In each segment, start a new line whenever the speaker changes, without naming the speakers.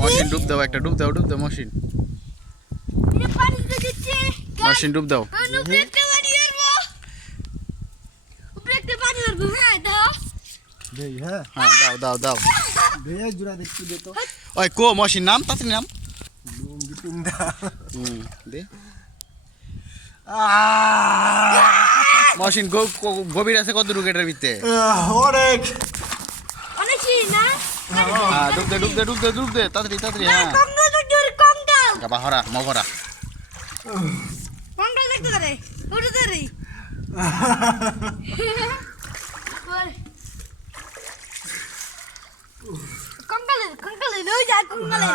মশিন ডুব দাও একটা ডুব দাও ডুব দাও মশিন। মশিন ডুব দাও।
হ্যাঁ দাও।
হ্যাঁ।
হ্যাঁ দাও দাও দাও। ওই কো মশিন নাম তাড়াতাড়ি নাম। দে।
আহ!
মশিন গভীর আছে কত রুকেটের ভিতরে?
অনেক।
অনেক না?
হ্যাঁ ডুব দে ডুব দে ডুব দে ডুব দে তাড়াতাড়ি তাড়াতাড়ি হ্যাঁ। গাবা হরা মগরা।
কঙ্কাল দেখতে পারে উঠে ধরে। কঙ্কালে কঙ্কালে লই যা কঙ্কালে।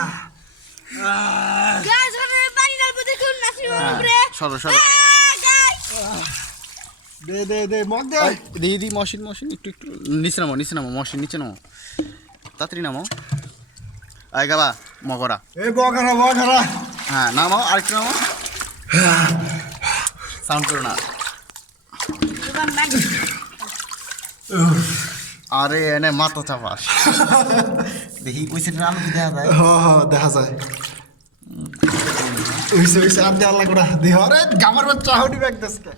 গাছ করে পানি ডালবো দেখুন নাসি উপরে।
সরো সরো।
দে দে দে মগ দে।
ওই, দি মশিন মশিন একটু একটু নিচে নামো নিচে নামো মশিন নিচে নামো। তাড়াতাড়ি নামো। আয় গাবা মগরা।
এই বগারা বগারা।
হ্যাঁ নামাও আরেকটু নামাও সাউন্ড করো না। আরে এনে মাথা চাপাস। দেখি ওই সাইডে আলো দেখা যায়?
হ হ দেখা যায়। ওইসে ওইসে আর দেওয়া লাগবে না। দেহ আরে গামার বাচ্চা হউনি ব্যাগ দেশকে।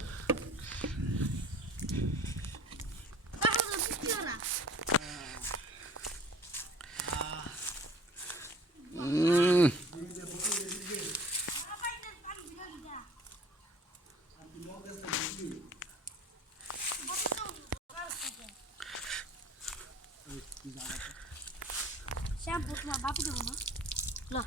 શ્યામ ભૂખમાં બાપી દેવું લો